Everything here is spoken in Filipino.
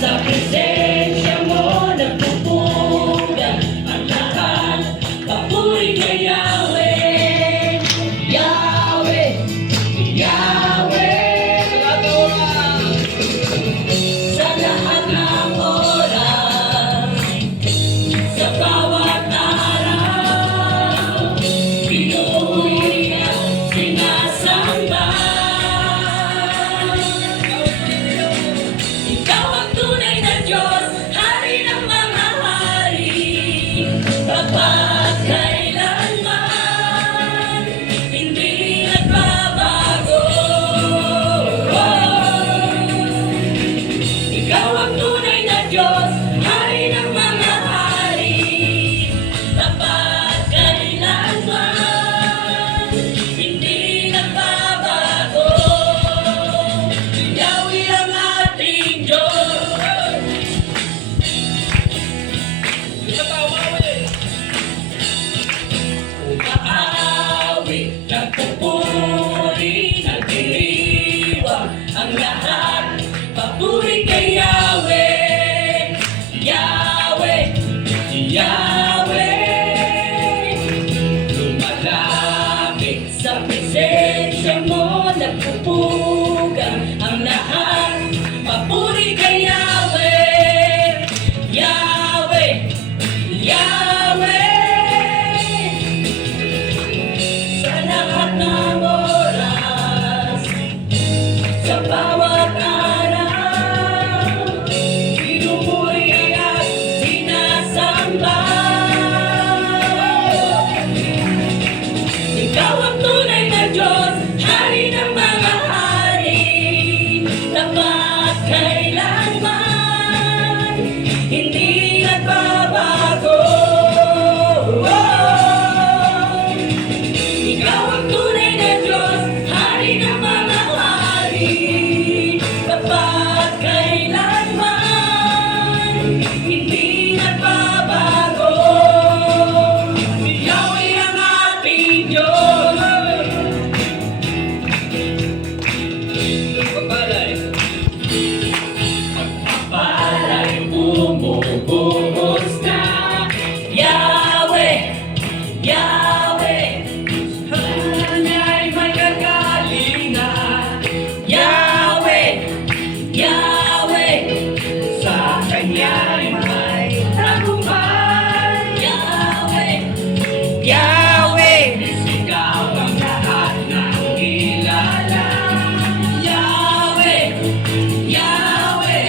Sa presensya mo nagpupugan ang lahat. Papuri kay Yahweh, Yahweh, Yahweh. Sa lahat ng oras, sa bawat araw, pinupuri at sinasamba. Ikaw ang tunay na Diyos, Hari ng mga hari, kapagkailanman, hindi nagbabago. Ikaw ang tunay na Diyos, Hari ng mga hari, kapagkailanman, hindi nagbabago. Yahweh ang ating Diyos. Umaawi, nagpupuri, nagdiriwang ang lahat. Papuri kay Yahweh, Yahweh, Yahweh. Lumalapit sa presensya mo, nagpupugan ang lahat. Papuri kay Yahweh, Yahweh, Yahweh. Sa lahat ng oras, sa bawat araw, pinupuri at sinasamba. Ikaw ang tunay na Diyos, Hari ng mga hari, tapat kailanman, hindi nagbabago. Ikaw ang tunay na Diyos, Hari ng mga hari, tapat kailanman, hindi nagbabago. Si Yahweh ang ating Diyos. Pagpapalay, bumubuhos na. Yahweh, Yahweh, Kanya'y may gagaling na. Yahweh, Yahweh, sa Kanya'y may tagumpay. Yahweh, Yahweh, isigaw ang lahat ng kilala. Yahweh, Yahweh,